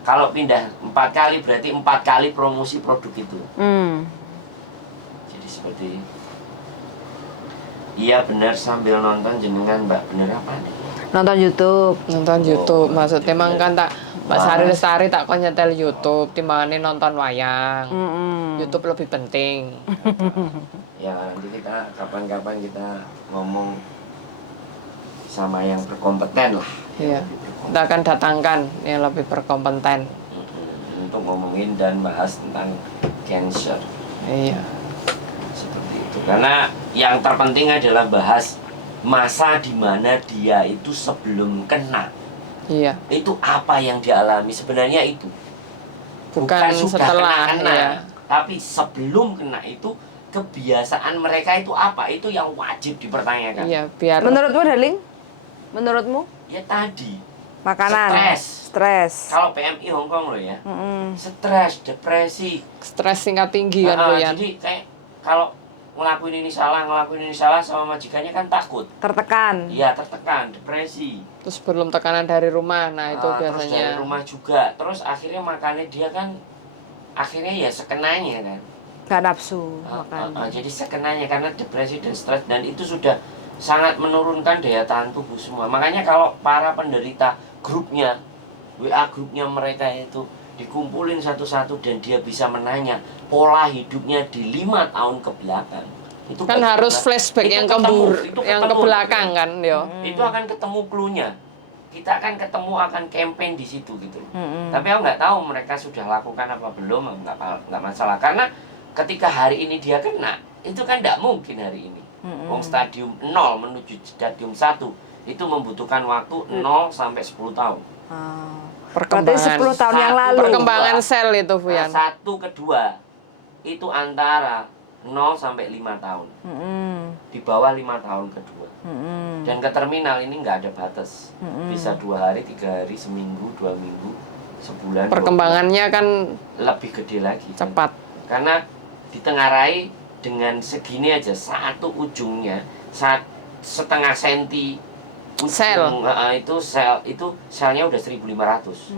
Kalau pindah 4 kali berarti 4 kali promosi produk itu. Jadi seperti iya benar sambil nonton jenengan Mbak, bener apa nih? Nonton YouTube. Nonton YouTube, maksudnya emang kan tak Mbak Wah. Sari Lestari tak kon nyetel YouTube timbangane nonton wayang. Mm-mm. YouTube lebih penting. Ya nanti kita kapan-kapan kita ngomong sama yang berkompeten lah. Iya. Kita akan datangkan yang lebih berkompeten. Untuk ngomongin dan bahas tentang cancer Iya. seperti itu. Karena yang terpenting adalah bahas masa dimana dia itu sebelum kena Iya. itu apa yang dialami sebenarnya itu. Bukan sudah setelah, kena, ya. tapi sebelum kena itu kebiasaan mereka itu apa? Itu yang wajib dipertanyakan. Iya, biar Menurutmu, Darling? Menurutmu? Ya tadi Makanan. Stres. kalau PMI Hongkong loh ya, Mm-mm. stres, depresi. stres tingkat tinggi kan Ah, Fuyan. jadi kayak kalau ngelakuin ini salah sama majikannya kan takut. Tertekan. Iya tertekan, depresi. Terus belum tekanan dari rumah, nah itu Terus dari biasanya. rumah juga. Terus akhirnya makannya dia kan akhirnya ya sekenanya kan. Gak nafsu makan. Jadi sekenanya karena depresi dan stres dan itu sudah sangat menurunkan daya tahan tubuh semua. Makanya kalau para penderita grupnya, WA grupnya mereka itu dikumpulin satu-satu dan dia bisa menanya pola hidupnya di 5 tahun ke belakang. Itu Kan harus flashback itu yang ketemu, itu yang ke ketemu. belakang kan, yo. Itu akan ketemu clue-nya. Kita akan ketemu akan campaign di situ gitu. Mm-mm. Tapi aku nggak tahu mereka sudah lakukan apa belum, nggak masalah. Karena ketika hari ini dia kena, itu kan nggak mungkin hari ini. Wong stadium 0 menuju stadium 1 itu membutuhkan waktu 0 sampai 10 tahun. Ah. Berarti 10 tahun yang lalu. Perkembangan sel itu, Bu Nah, Yan. 1 ke 2 itu antara 0 sampai 5 tahun. Di bawah 5 tahun kedua. Dan ke terminal ini nggak ada batas. Bisa 2 hari, 3 hari, seminggu, 2 minggu, sebulan. 2 bulan. Perkembangannya kan Lebih gede lagi. kan? cepat. Karena ditengarai dengan segini aja, satu ujungnya setengah senti ujung, Sel. itu selnya udah 1.500.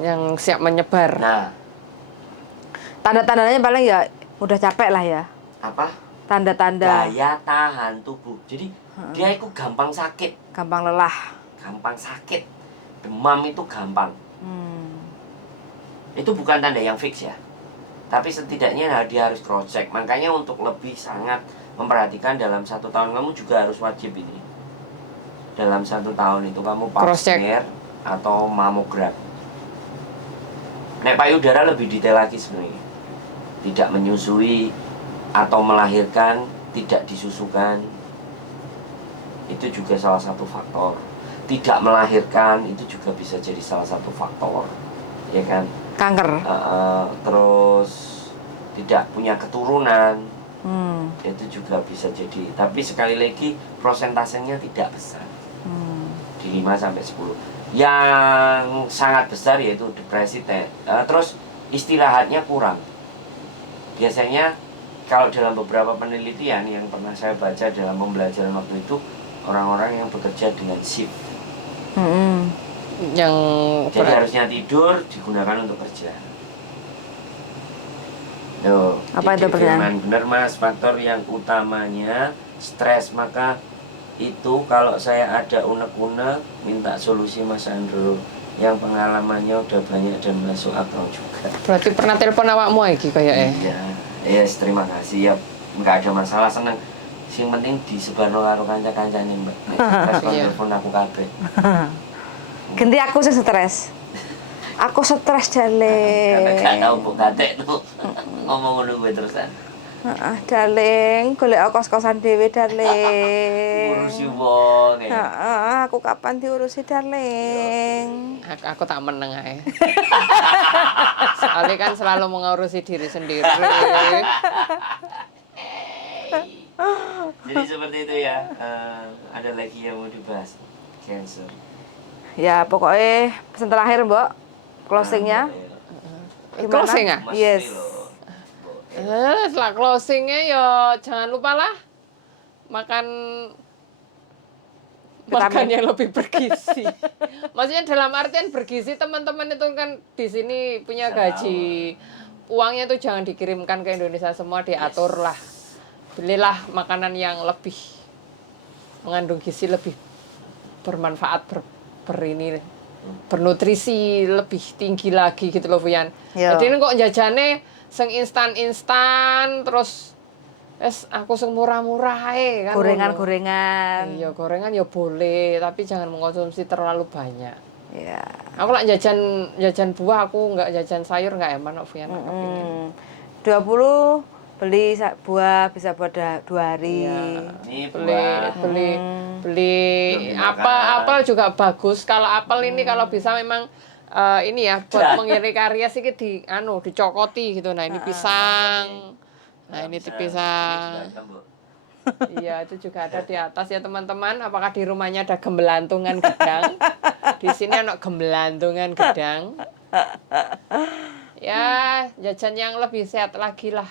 Yang siap menyebar. Nah, Tanda-tandanya paling ya udah capek lah ya. apa? Tanda-tanda Daya tahan tubuh. Jadi dia itu gampang sakit, gampang lelah. demam itu gampang. Itu bukan tanda yang fix ya. Tapi setidaknya dia harus cross check. Makanya untuk lebih sangat memperhatikan dalam 1 tahun kamu juga harus wajib ini. Dalam 1 tahun itu kamu pap Cross check. smear atau mamogram. Nek payudara lebih detail lagi sebenarnya. Tidak menyusui atau melahirkan, tidak disusukan. Itu juga salah satu faktor. Tidak melahirkan itu juga bisa jadi salah satu faktor. Ya kan? Kanker. Terus tidak punya keturunan. Itu juga bisa jadi. Tapi sekali lagi prosentasenya tidak besar. Di 5 sampai 10. Yang sangat besar yaitu depresi. Terus istirahatnya kurang. Biasanya kalau dalam beberapa penelitian yang pernah saya baca dalam pembelajaran waktu itu, orang-orang yang bekerja dengan shift. Yang Jadi harusnya tidur digunakan untuk kerja. Tuh, Apa itu pertanyaan? benar Mas, faktor yang utamanya stres. Maka itu kalau saya ada unek-unek minta solusi Mas Andro yang pengalamannya udah banyak dan masuk akal juga. berarti pernah telepon awakmu iki kayaknya. Iya, yes, terima kasih ya, nggak ada masalah, seneng. Sing penting disebarno karo kanca-kancane Mbak. Nek stres kon Iya. telepon aku kabeh. Ganti aku sih stres. Aku stres jale. Karena gak tau mbok gatek tuh. Ngomong ngono kuwi terusan. Darling, golek kos-kosan dhewe, darling. Ngurusi wong ya. Aku kapan diurusi, darling? Aku tak meneng ae. Soalnya kan selalu mengurusi diri sendiri. Jadi seperti itu ya. Ada lagi yang mau dibahas? Cancer. Ya, pokoknya pesan terakhir, Mbok. Closingnya. Gimana? Closing ah? Mas Yes. Lilo. Setelah closingnya ya jangan lupa lah makan makan yang lebih bergizi. Maksudnya dalam artian bergizi, teman-teman itu kan di sini punya gaji, uangnya itu jangan dikirimkan ke Indonesia semua, diatur lah. Belilah makanan yang lebih mengandung gizi, lebih bermanfaat, bernutrisi lebih tinggi lagi gitu loh, Fuyan. Ya. Jadi ini kok jajane sing instan terus aku sing murah-murah kan. Gorengan-gorengan. Iya, gorengan ya boleh, tapi jangan mengkonsumsi terlalu banyak. Ya. Aku lah jajan buah, aku nggak jajan sayur nggak eman kok, Fuyan. 20 beli buah bisa buat 2 hari. Iya. Ini beli buah. beli Belum apel juga bagus. Kalau apel ini kalau bisa memang ini ya buat mengiring karya sih dicokoti gitu. Nah ini pisang, nah ini Bisa. pisang. Ini juga ada, Bu. Iya itu juga ada di atas ya teman-teman. Apakah di rumahnya ada gembelantungan gedang? Di sini ada gembelantungan gedang. Ya jajan yang lebih sehat lagi lah.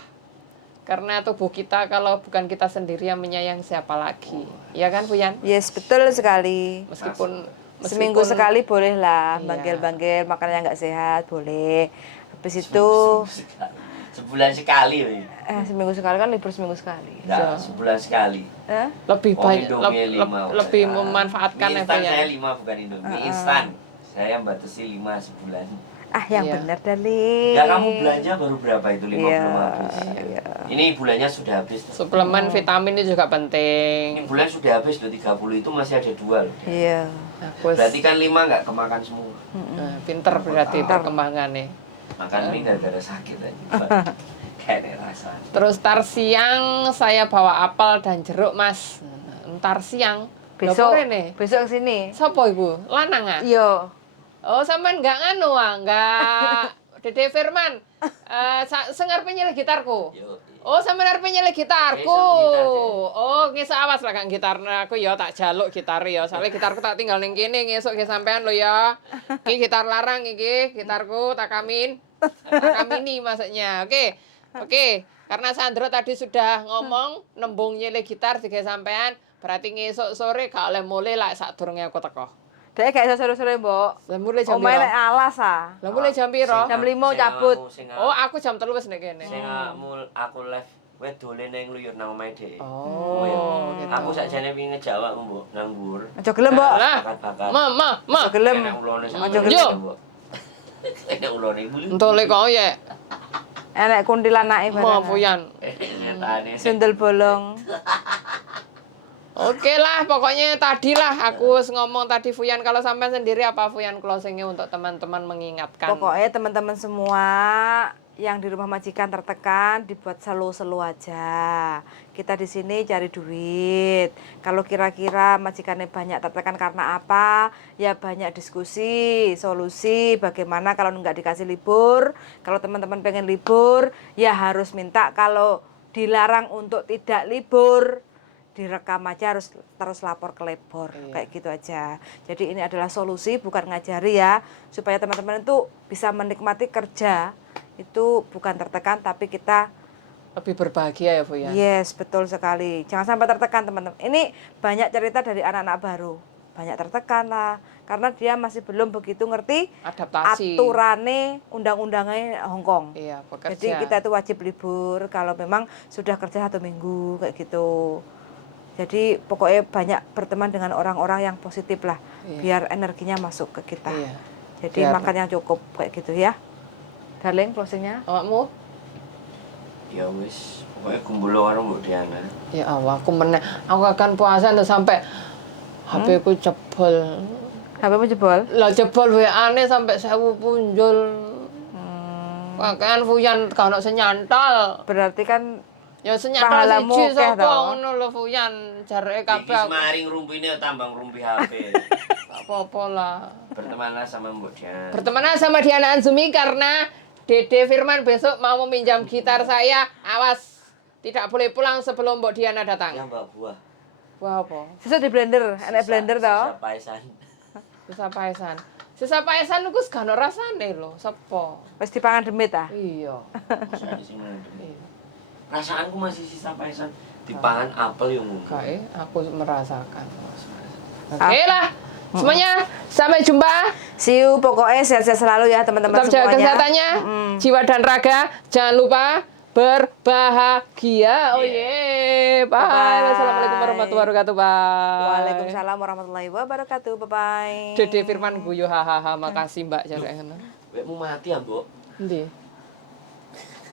Karena tubuh kita kalau bukan kita sendiri yang menyayang siapa lagi. Iya kan, Bu Yan? Yes, betul sekali. Meskipun Seminggu sekali boleh lah, Iya. bangkil-bangkil, makanan yang nggak sehat, boleh. Habis itu, Sebulan sekali. seminggu sekali kan libur seminggu sekali. Enggak, sebulan sekali. lebih Oh, banyak Indomie 5. lebih memanfaatkan Mie ya, Bu instan Yan. saya 5 bukan Indomie. Mie instan. Saya batasi 5 sebulan. Yang Iya. benar, darling. Ya kamu belanja baru berapa itu? 5 Iya, belum habis. iya. Ini bulannya sudah habis. Suplemen vitamin itu juga penting. Ini bulan sudah habis loh, 30 itu masih ada 2 loh. Iya. Bagus. Berarti kan 5 nggak kemakan semua. Nah, pinter berarti perkembangannya. Makan mie gara-gara sakit aja. Kayak rasa. Terus tar siang saya bawa apel dan jeruk, Mas. Ntar siang. Besok, Lho, kok rene? besok sini. Sopo ibu? Lanang ah? Iya. Oh, sampean nggak nganu nggak Dede Firman. Sengarpe nyelih gitarku. Yo. Oh, sampean arep nyelih gitarku. Besok gitar, Dek. Oh, ngesuk awas lah kang gitar. Aku ya tak jaluk gitar ya. Soalnya gitarku tak tinggal ning kene ngesuk ge sampean lo ya. Iki gitar larang iki, gitarku tak kamini maksudnya. Oke. Oke, karena Sandro tadi sudah ngomong nembung nyelih gitar digawe sampean, berarti ngesuk sore gak oleh mulai lah sadurunge aku teko. Dek gak iso sore-sore, Mbok. Lah mulai jam Omae piro? nek alas ah. Lah mulai jam piro? Jam 5 cabut. Oh, aku jam 3 wis nek kene. Sing aku live wae dolen ning luyur nang omahe Dek. Oh, gitu. Aku sakjane wingi ngejawab Mbok nang mbur. Aja gelem, Mbok. Lah, Bakat-bakat. ma. Aja gelem. Enak ulone sak. Aja gelem. Yo. Mbok. Enak ulone ibu. Entole kok ya. Enek kuntilanake Mau barang. Fuyan. Nyatane. Sundel bolong. Oke lah, pokoknya tadi lah aku ngomong tadi Fuyan, kalau sampai sendiri apa Fuyan closingnya untuk teman-teman mengingatkan. Pokoknya teman-teman semua yang di rumah majikan tertekan dibuat selo-selo aja. Kita di sini cari duit. Kalau kira-kira majikannya banyak tertekan karena apa? Ya banyak diskusi, solusi bagaimana kalau nggak dikasih libur. Kalau teman-teman pengen libur, ya harus minta. Kalau dilarang untuk tidak libur, direkam aja, harus terus lapor ke labor. Kayak gitu aja. Jadi ini adalah solusi, bukan ngajari ya, supaya teman-teman itu bisa menikmati kerja itu bukan tertekan, tapi kita Lebih berbahagia ya Fuyan. yes, betul sekali. Jangan sampai tertekan teman-teman. Ini banyak cerita dari anak-anak baru, banyak tertekan lah karena dia masih belum begitu ngerti Adaptasi. aturannya undang-undangnya Hongkong. Iya, bekerja. Jadi kita itu wajib libur kalau memang sudah kerja 1 minggu kayak gitu. Jadi pokoknya banyak berteman dengan orang-orang yang positif lah, Iya. biar energinya masuk ke kita. Iya. Jadi Biar- makan yang cukup kayak gitu ya. Darling, closingnya? Awakmu? Ya wis, pokoknya kumpul karo Mbok Diana. Ya Allah, aku akan puasa tuh sampai HP ku jebol. HP-mu jebol? Lah jebol WA-ne sampai 1000 punjul. Pakaian Fuyan gak ono sing nyantol. Berarti kan Ya senyantol Pahalamu siji akeh sapa to. ngono lho Fuyan, jareke Iki kabeh aku. semaring rumpine tambang rumpi HP. Gak apa-apa lah. Bertemanlah sama Mbok Diana. Berteman sama Diana Anzumi karena Dede Firman besok mau meminjam gitar saya. Awas, tidak boleh pulang sebelum Mbok Diana Ya datang. Mbak Buah. Wah apa? sisa di blender, enak blender toh. Sisa paisan. Sisa paesan. Sisa paesan iku wis gak ono rasane lho, sepo. Wis dipangan demit ah. Iya. Bisa di sini. Iya. Perasaanku masih sisa paisan. Dipangan apel yang mungkin. Kae aku merasakan. Oke lah. Semuanya sampai jumpa. See you, pokoknya sehat-sehat selalu ya teman-teman Tetap jaga semuanya. kesehatannya, jiwa dan raga. Jangan lupa berbahagia. Oh yeah. Bye. Bye-bye. Wassalamualaikum warahmatullahi wabarakatuh. Bye. Waalaikumsalam warahmatullahi wabarakatuh. Bye-bye. Dede Firman guyu hahaha makasih Mbak jarek ngono. Wekmu mati ya, Mbok. Endi?